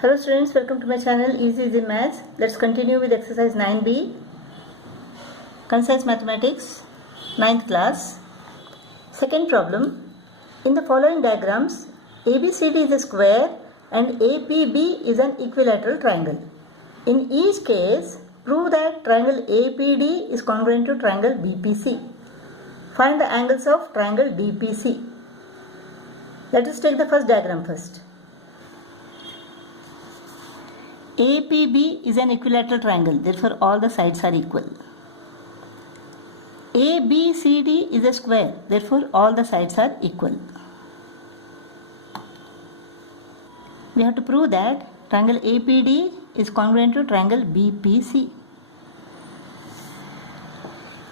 Hello students, welcome to my channel Easy Maths. Let's continue with exercise 9b, Concise Mathematics, 9th class. Second problem. In the following diagrams, ABCD is a square and APB is an equilateral triangle. In each case, prove that triangle APD is congruent to triangle BPC. Find the angles of triangle DPC. Let us take the first diagram first. APB is an equilateral triangle, therefore all the sides are equal. ABCD is a square, therefore all the sides are equal. We have to prove that triangle APD is congruent to triangle BPC.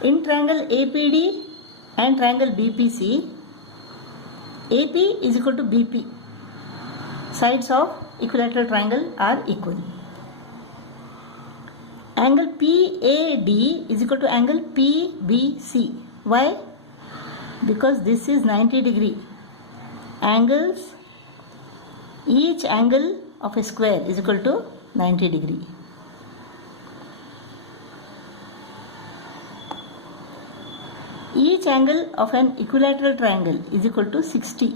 In triangle APD and triangle BPC, AP is equal to BP. Sides of equilateral triangle are equal. Angle PAD is equal to angle PBC. Why? Because this is 90 degree. Each angle of a square is equal to 90 degree. Each angle of an equilateral triangle is equal to 60.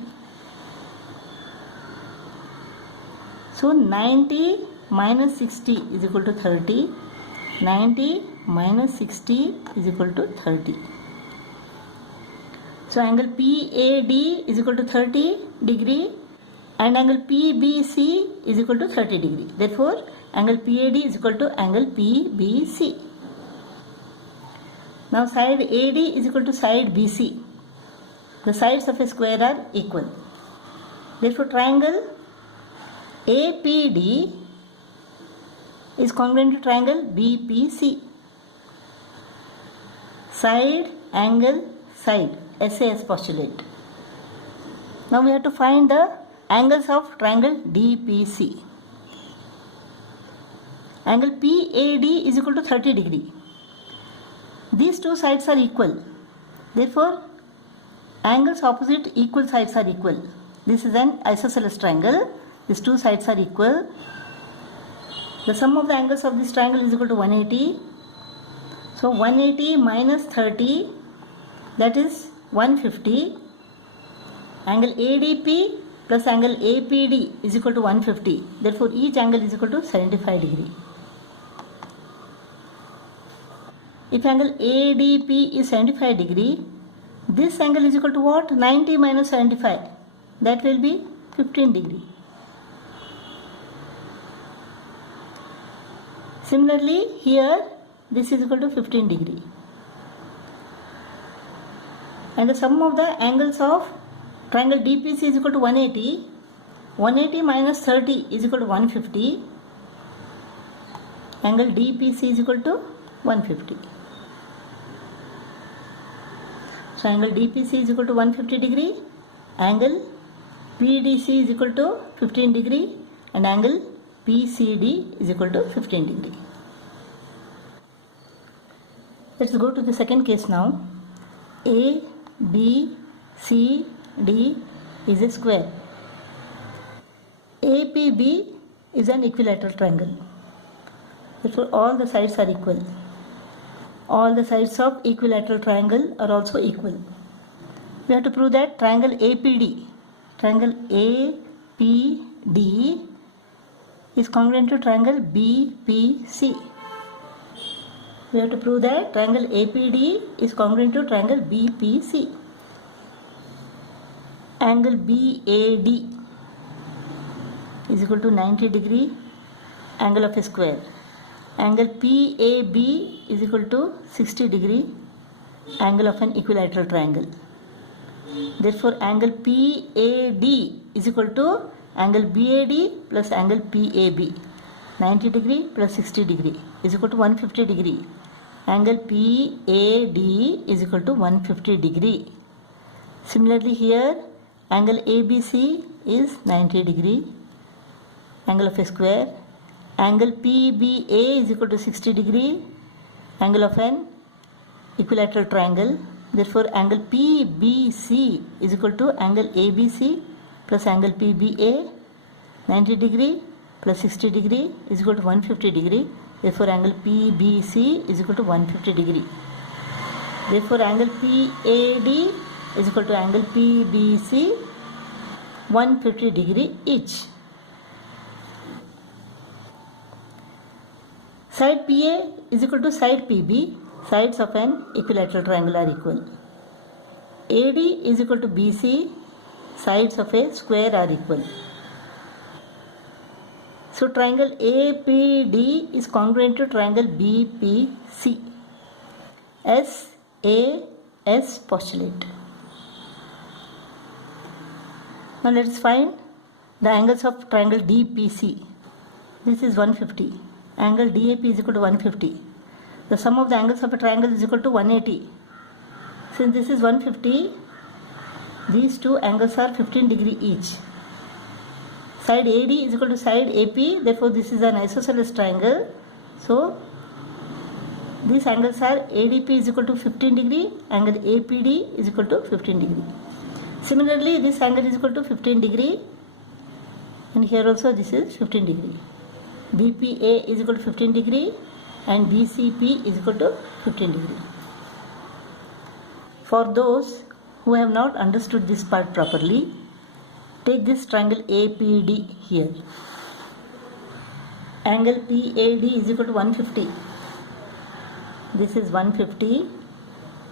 So 90 minus 60 is equal to 30. 90 minus 60 is equal to 30. So angle PAD is equal to 30 degree and angle PBC is equal to 30 degree. Therefore, angle PAD is equal to angle PBC. Now side AD is equal to side BC. The sides of a square are equal. Therefore, triangle APD is congruent to triangle BPC. Side, angle, side, SAS postulate. Now we have to find the angles of triangle DPC. Angle PAD is equal to 30 degree. These two sides are equal. Therefore, angles opposite equal sides are equal. This is an isosceles triangle. These two sides are equal. The sum of the angles of this triangle is equal to 180. So 180 minus 30, that is 150. Angle ADP plus angle APD is equal to 150. Therefore, each angle is equal to 75 degree. If angle ADP is 75 degree, this angle is equal to what? 90 minus 75. That will be 15 degree. Similarly, here this is equal to 15 degree. And the sum of the angles of triangle DPC is equal to 180. 180 minus 30 is equal to 150. Angle DPC is equal to 150. So angle DPC is equal to 150 degree. Angle PDC is equal to 15 degree. And angle PCD is equal to 15 degree. Let's go to the second case now. A, B, C, D is a square. APB is an equilateral triangle. Therefore, all the sides are equal. All the sides of equilateral triangle are also equal. We have to prove that triangle APD is congruent to triangle BPC. We have to prove that triangle APD is congruent to triangle BPC. Angle BAD is equal to 90 degree, angle of a square. Angle PAB is equal to 60 degree, angle of an equilateral triangle. Therefore, angle PAD is equal to angle BAD plus angle PAB. 90 degree plus 60 degree is equal to 150 degree. Angle PAD is equal to 150 degree. Similarly, here angle ABC is 90 degree, angle of a square. Angle PBA is equal to 60 degree, angle of an equilateral triangle. Therefore, angle PBC is equal to angle ABC plus angle PBA, 90 degree. plus 60 degree is equal to 150 degree. Therefore angle PBC is equal to 150 degree. Therefore angle PAD is equal to angle PBC 150 degree each. Side PA is equal to side PB. Sides of an equilateral triangle are equal. AD is equal to BC. Sides of a square are equal. So triangle APD is congruent to triangle BPC. SAS postulate. Now let's find the angles of triangle DPC. This is 150. Angle DAP is equal to 150. The sum of the angles of a triangle is equal to 180. Since this is 150, these two angles are 15 degree each. Side AD is equal to side AP, therefore this is an isosceles triangle. So these angles are ADP is equal to 15 degree, angle APD is equal to 15 degree. Similarly, this angle is equal to 15 degree, and here also this is 15 degree. BPA is equal to 15 degree and BCP is equal to 15 degree. For those who have not understood this part properly, take this triangle APD here. Angle PAD is equal to 150. This is 150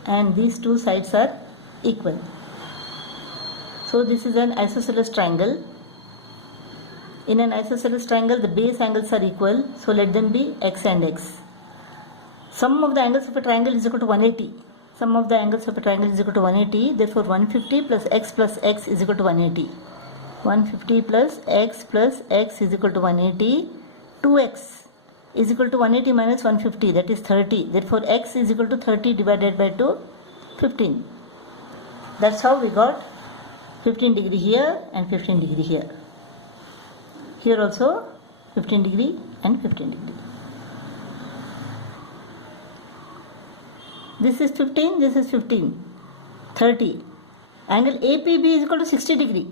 and these two sides are equal. So this is an isosceles triangle. In an isosceles triangle, the base angles are equal, so let them be x and x. Sum of the angles of a triangle is equal to 180. Sum of the angles of a triangle is equal to 180. Therefore, 150 plus x is equal to 180. 150 plus x is equal to 180. 2x is equal to 180 minus 150, that is 30. Therefore, x is equal to 30 divided by 2, 15. That's how we got 15 degree here and 15 degree here. Here also 15 degree and 15 degree. This is 15, this is 15, 30. Angle APB is equal to 60 degree.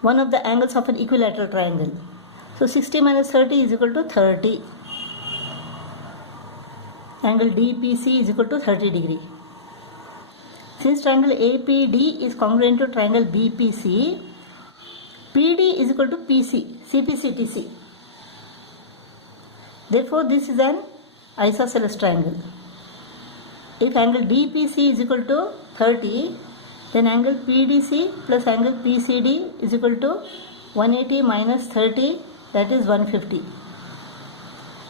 One of the angles of an equilateral triangle. So 60 minus 30 is equal to 30. Angle DPC is equal to 30 degree. Since triangle APD is congruent to triangle BPC, PD is equal to PC, CPCTC. Therefore, this is an isosceles triangle. If angle DPC is equal to 30, then angle PDC plus angle PCD is equal to 180 minus 30, that is 150.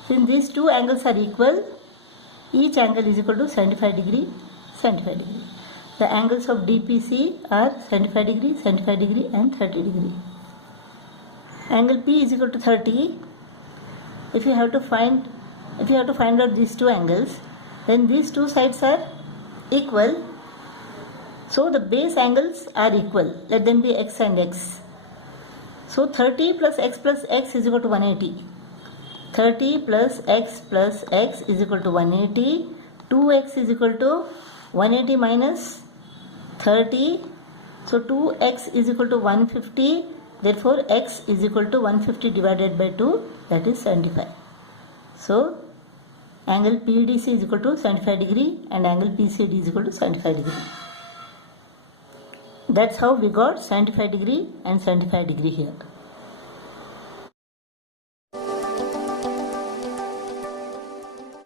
Since these two angles are equal, each angle is equal to 75 degree, 75 degree. The angles of DPC are 75 degree, 75 degree and 30 degree. Angle P is equal to 30. If you have to find out these two angles, then these two sides are equal. So the base angles are equal. Let them be x and x. So 30 plus x is equal to 180. 30 plus x is equal to 180. 2x is equal to 180 minus 30. So 2x is equal to 150. Therefore x is equal to 150 divided by 2, that is 75. So angle PDC is equal to 75 degree and angle PCD is equal to 75 degree. That's how we got 75 degree and 75 degree here.